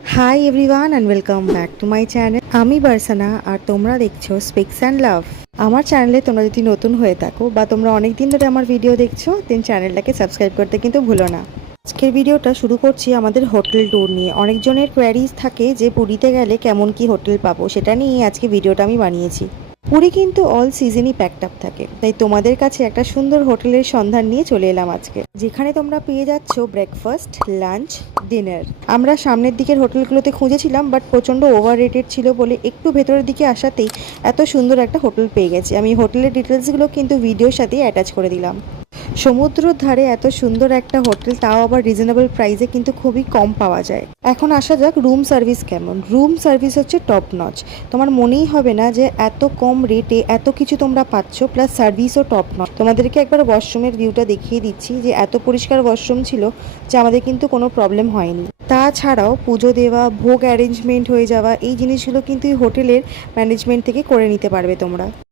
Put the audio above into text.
Hi everyone and welcome back to my channel. আমি বার্সানা আর তোমরা দেখছো স্পিক্স অ্যান্ড লাভ। আমার চ্যানেলে তোমরা যদি নতুন হয়ে থাকো বা তোমরা অনেক দিন ধরে আমার ভিডিও দেখছো দেন চ্যানেলটাকে সাবস্ক্রাইব করতে কিন্তু ভুলো না। আজকের ভিডিওটা শুরু করছি আমাদের হোটেল ট্যুর নিয়ে। অনেকজনের কোয়ারিজ থাকে যে পুরীতে গেলে কেমন কি হোটেল পাবো, সেটা নিয়ে আজকে ভিডিওটা আমি বানিয়েছি। পুরী কিন্তু অল সিজনই প্যাকড আপ থাকে, তাই তোমাদের কাছে একটা সুন্দর হোটেলের সন্ধান নিয়ে চলে এলাম আজকে, যেখানে তোমরা পেয়ে যাচ্ছ ব্রেকফাস্ট, লাঞ্চ, ডিনার। আমরা সামনের দিকের হোটেলগুলোতে খুঁজেছিলাম বাট প্রচণ্ড ওভার রেটেড ছিল বলে একটু ভেতরের দিকে আসাতেই এত সুন্দর একটা হোটেল পেয়ে গেছি। আমি হোটেলের ডিটেলসগুলো কিন্তু ভিডিওর সাথেই অ্যাটাচ করে দিলাম। সমুদ্রের ধারে এত সুন্দর একটা হোটেল, তাও আবার রিজনেবল প্রাইসে কিন্তু খুবই কম পাওয়া যায়। এখন আসা যাক রুম সার্ভিস কেমন। রুম সার্ভিস হচ্ছে টপ নচ। তোমার মনেই হবে না যে এত কম রেটে এত কিছু তোমরা পাচ্ছ, প্লাস সার্ভিসও টপ নচ। তোমাদেরকে একবার ওয়াশরুমের ভিউটা দেখিয়ে দিচ্ছি যে এত পরিষ্কার ওয়াশরুম ছিল যে আমাদের কিন্তু কোনো প্রবলেম হয়নি। তাছাড়াও পুজো দেওয়া, ভোগ অ্যারেঞ্জমেন্ট হয়ে যাওয়া, এই জিনিসগুলো কিন্তু এই হোটেলের ম্যানেজমেন্ট থেকে করে নিতে পারবে তোমরা।